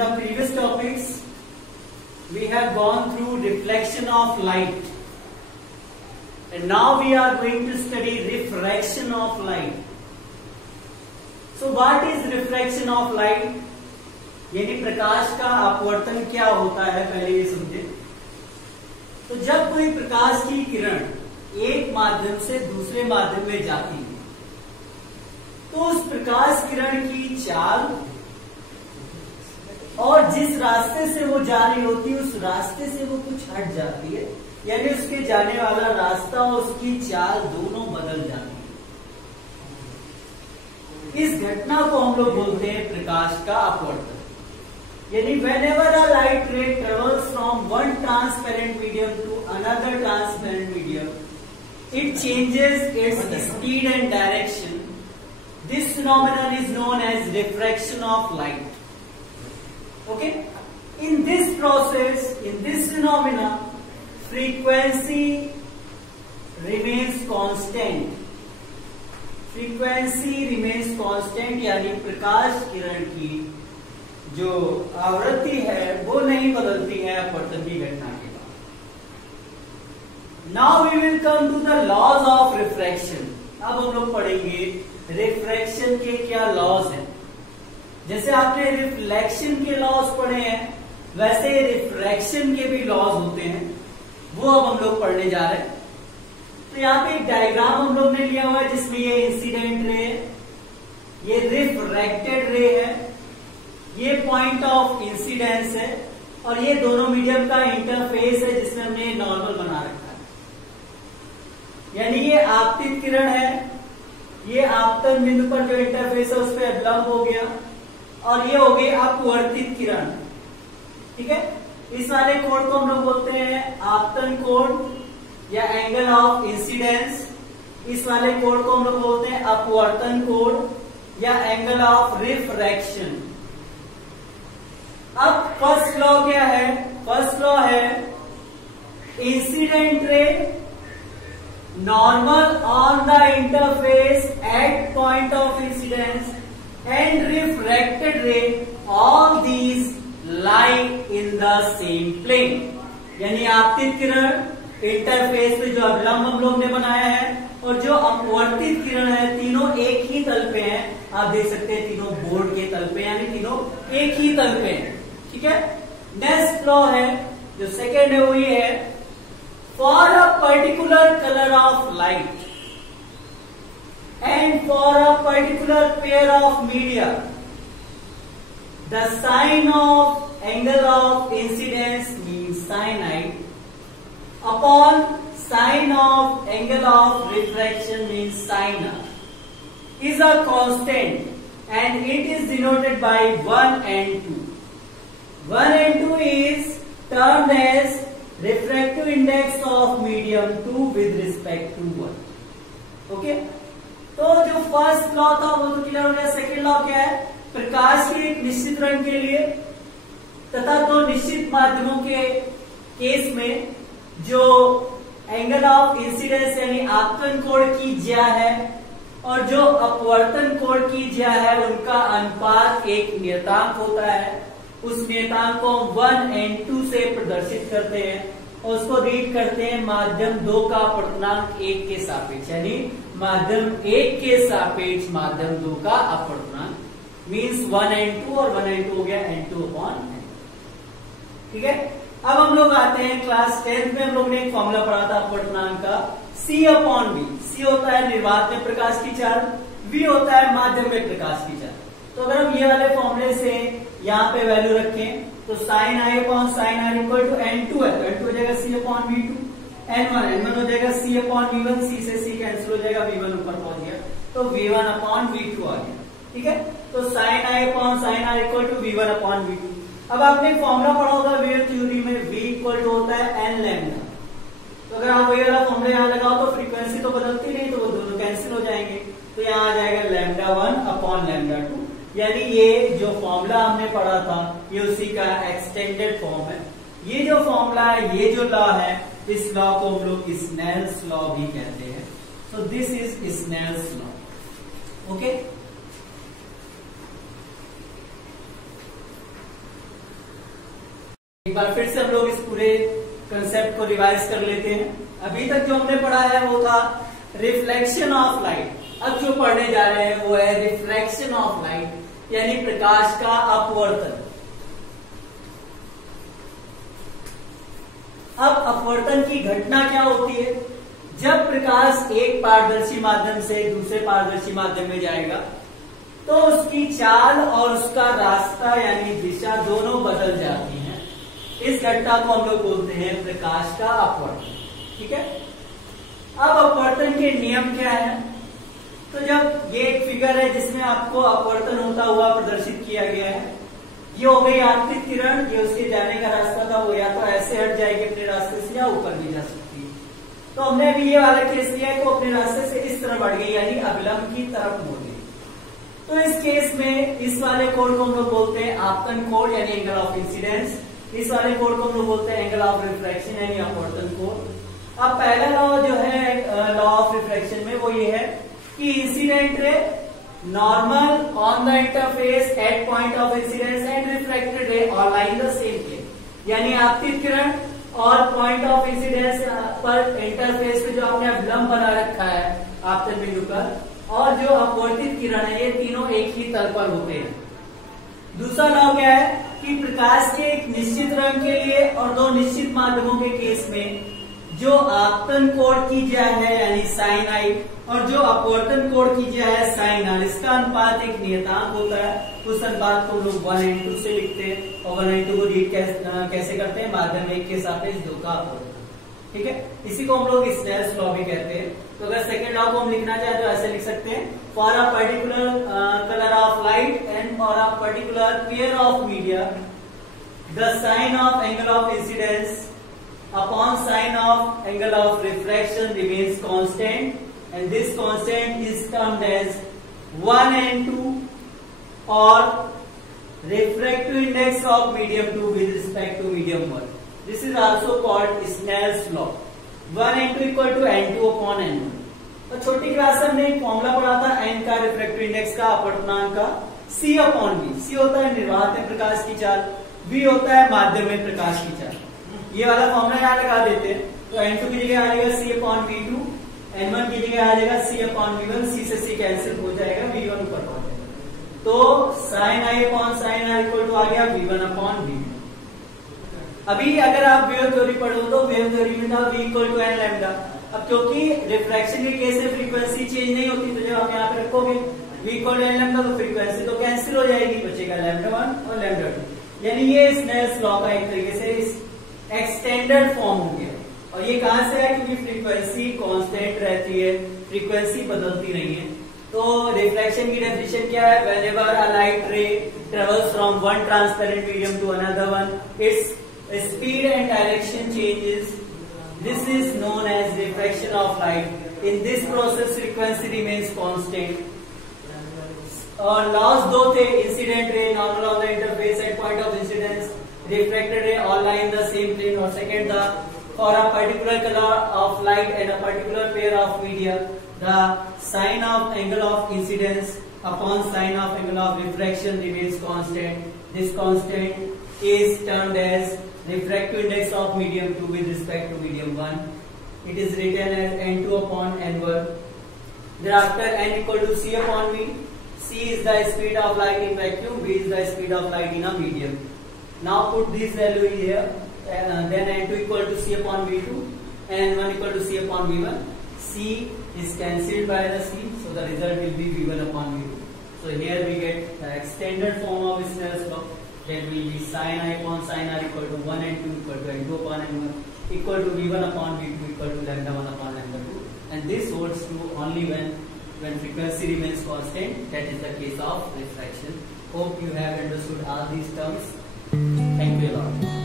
the previous topics, we have gone through reflection of light, and now we are going to study refraction of light. So what is refraction of light? यानी प्रकाश का अपवर्तन क्या होता है, पहले ये समझे। तो जब कोई प्रकाश की किरण एक माध्यम से दूसरे माध्यम में जाती है, तो उस प्रकाश किरण की चाल और जिस रास्ते से वो जा रही होती है उस रास्ते से वो कुछ हट जाती है, यानी उसके जाने वाला रास्ता और उसकी चाल दोनों बदल जाती है। इस घटना को हम लोग बोलते हैं प्रकाश का अपवर्तन। यानी whenever a light ray travels from one transparent medium to another transparent medium, it changes its speed and direction. This phenomenon is known as refraction of light. Okay? In this process, in this phenomena, frequency remains constant. Frequency remains constant, यानी प्रकाश किरण की जो आवृत्ति है वो नहीं बदलती है अपवर्तन की घटना के बाद। Now we will come to the laws of refraction. अब हम लोग पढ़ेंगे रिफ्रैक्शन के क्या लॉज हैं। जैसे आपने रिफ्लेक्शन के लॉज पढ़े हैं, वैसे रिफ्रैक्शन के भी लॉज होते हैं, वो अब हम लोग पढ़ने जा रहे हैं। तो यहाँ पे एक डायग्राम हम लोग ने लिया हुआ है जिसमें ये इंसिडेंट रे है, ये रिफ्रैक्टेड रे है, ये पॉइंट ऑफ इंसिडेंस है, और ये दोनों मीडियम का इंटरफेस है जिसमें हमने नॉर्मल बना रखा है। यानी ये आपतित किरण है, ये आपतन बिंदु पर जो इंटरफेस है उस पर अवलंब हो गया, और ये हो गई अपवर्तित किरण। ठीक है, इस वाले कोण को हम लोग बोलते हैं आपतन कोण या एंगल ऑफ इंसिडेंस। इस वाले कोण को हम लोग बोलते हैं अपवर्तन कोण या एंगल ऑफ रिफ्रैक्शन। अब फर्स्ट लॉ क्या है? फर्स्ट लॉ है incident ray normal on the interface at point of incidence and refracted ray all these lie in the same plane. यानी आपतित किरण इंटरफेस पे जो अवलंब हम लोग ने बनाया है और जो अपवर्तित किरण है, तीनों एक ही तल पे हैं। आप देख सकते हैं तीनों बोर्ड के तल पे, यानी तीनों एक ही तल पे हैं। ठीक है, नेक्स्ट लॉ है जो सेकेंड है वो ये है, for a particular colour of light and for a particular pair of media the sine of angle of incidence means sine I upon sine of angle of refraction means sine r is a constant and it is denoted by 1 and 2. 1 and 2 is termed as refractive index of medium 2 with respect to 1. Okay, तो जो first law था वो तो clear हो गया। Second law क्या है? प्रकाश के एक निश्चित रंग के लिए तथा दो निश्चित माध्यमों के केस में जो एंगल ऑफ इंसिडेंस यानी आपतन कोण की ज्या है और जो अपवर्तन कोण की ज्या है उनका अनुपात एक नियतांक होता है। उस नियतांक को 1 and 2 से प्रदर्शित करते हैं और उसको रीड करते हैं माध्यम 2 का अपवर्तनांक 1 के सापेक्ष, यानी माध्यम 1 के सापेक्ष माध्यम 2 का अपवर्तनांक मीन्स 1 and 2, और 1 and 2 हो गया n2 upon n। ठीक है, अब हम लोग आते हैं क्लास 10th में हम लोग ने एक फॉर्मूला पढ़ा था अपवर्तनांक का, C upon V। C होता है निर्वात में प्रकाश की चाल, V होता है माध्यम में प्रकाश की चाल। तो अगर हम ये वाले फॉर्मूले से यहाँ पे वैल्यू रखें तो sine I upon sine are equal to n2 है, तो n2 हो जाएगा C अपॉन V2, n1 हो जाएगा C अपॉन V1, C से C कैंसिल हो जाएगा, V1 ऊपर पहुंच गया तो V1 अपॉन V2 आ गया। ठीक है, तो sine I upon sine are equal to V1 upon V2। अब आपने फॉर्मूला पढ़ा होगा वेव थ्योरी में, V इक्वल टू होता है n लैम्डा। तो अगर आप वही वाला फॉर्मूला यहाँ लगाओ तो फ्रीक्वेंसी तो बदलती नहीं, तो वो दोनों कैंसिल हो जाएंगे, तो यहाँ आ जाएगा λ1 अपॉन λ2। यानी ये जो फॉर्मूला हमने पढ़ा था ये उसी का एक्सटेंडेड फॉर्म है। ये जो फॉर्मूला है, ये जो लॉ है, इस लॉ को हम लोग स्नेल्स लॉ भी कहते हैं। So this is Snell's law. Okay, एक बार फिर से हम लोग इस पूरे कंसेप्ट को रिवाइज कर लेते हैं। अभी तक जो हमने पढ़ा है वो था रिफ्लेक्शन ऑफ लाइट। अब जो पढ़ने जा रहे हैं वो है रिफ्रैक्शन ऑफ लाइट, यानी प्रकाश का अपवर्तन। अब अपवर्तन की घटना क्या होती है? जब प्रकाश एक पारदर्शी माध्यम से दूसरे पारदर्शी माध्यम में जाएगा तो उसकी चाल और उसका रास्ता यानी दिशा दोनों बदल जाती हैं। इस घटना को हम लोग बोलते हैं प्रकाश का अपवर्तन। ठीक है। अब अपवर्तन के नियम क्या है? तो जब ये एक फिगर है जिसमें आपको अपवर्तन होता हुआ प्रदर्शित किया गया है, ये हो गई आपतित किरण, ये उसके जाने का रास्ता था, वो या तो ऐसे हट जाएगी अपने रास्ते से या ऊपर भी जा सकती है। तो हमने अभी ये वाला केस लिया है, तो अपने रास्ते से इस तरफ बढ़ गई यानी अभिलंब की तरफ मुड़ गई। तो इस केस में इस वाले कोण को हम लोग बोलते हैं आपतन कोण यानी एंगल ऑफ इंसिडेंस। इस वाले कोण को हम लोग बोलते हैं एंगल ऑफ रिफ्रैक्शन यानी अपवर्तन कोण। अब पहला लॉ जो है लॉ ऑफ रिफ्रैक्शन में वो ये है कि incident ray normal on the interface at point of incidence and refracted ray all in the same plane, यानी आपतित किरण और पॉइंट ऑफ इंसिडेंस पर इंटरफेस पे जो आपने अभिलंब बना रखा है आपतन बिंदु पर, और जो अपवर्तित किरण है, ये तीनों एक ही तल पर होते हैं। दूसरा लॉ क्या है कि प्रकाश के एक निश्चित रंग के लिए और दो निश्चित माध्यमों के केस में जो आपतन कोण की जाए है यानी साइन आई और जो अपवर्तन कोण की जाए है साइन आर, इसका अनुपात एक नियतांक होता है। उस अनुपात को हम लोग 1:2 से लिखते हैं और 1:2 को रीड कैसे करते हैं? माध्यम एक के सापेक्ष 2 का अपवर्तन। ठीक है। इसी को हम लोग स्नेल्स लॉ भी कहते हैं। तो अगर सेकेंड लॉ को हम लिखना चाहे तो ऐसे लिख सकते हैं, for a particular colour of light and for a particular pair of media the sine of angle of incidence upon sign of angle of refraction remains constant and this constant is termed as 1:2 or refractive index of medium 2 with respect to medium 1. This is also called Snell's law. 1:2 equal to n2 upon n1. तो छोटी class में हमने एक formula पढ़ा था n का refractive index का अपवर्तनांक का c अपॉन v। c होता है निर्वात में प्रकाश की चाल, v होता है माध्यम में प्रकाश की चाल। ये वाला फॉर्मूला यहाँ लगा देते हैं तो n2 की जगह आ जाएगा c अपॉन v2, n1 की जगह आ जाएगा c अपॉन v1, c से c कैंसिल हो जाएगा, v1 ऊपर पहुंच जाएगा। तो sine I upon sine are equal to आ गया v1 अपॉन v2। अभी अगर आप वेव थ्योरी पढ़ो तो वेव थ्योरी में था v equal to n lambda. अब क्योंकि रिफ्रैक्शन के केस में फ्रीक्वेंसी चेंज नहीं होती, तो जब आप यहाँ पे रखोगे v equal to n lambda तो फ्रीक्वेंसी तो कैंसिल हो जाएगी, बचेगा λ1 और λ2। यानी ये स्नेल्स लॉ का एक तरीके से एक्सटेंडेड फॉर्म हो गया। और ये कहां से है? क्योंकि फ्रीक्वेंसी कांस्टेंट रहती है, फ्रीक्वेंसी बदलती नहीं है। तो रिफ्रैक्शन की डेफिनेशन क्या है? Whenever a light ray travels from one transparent medium to another one, its speed and direction changes. This is known as refraction of light. In this process frequency remains constant. और laws दो थे, incident ray normal on the interface at point of incidence, refracted ray all lie in the same plane, or second the for a particular color of light and a particular pair of media the sign of angle of incidence upon sign of angle of refraction remains constant. This constant is termed as refractive index of medium 2 with respect to medium 1. It is written as n2 upon n1. Thereafter n equal to c upon v. C is the speed of light in vacuum, v is the speed of light in a medium. Now put this value here, then n2 equal to c upon v2 and n1 equal to c upon v1. C is cancelled by the c, so the result will be v1 upon v2. So here we get the extended form of Snell's law, that will be sin I upon sin r equal to 1 and 2 equal to n2 upon n1 equal to v1 upon v2 equal to λ1 upon λ2. And this holds true only when frequency remains constant. That is the case of refraction. Hope you have understood all these terms. Thank you a lot.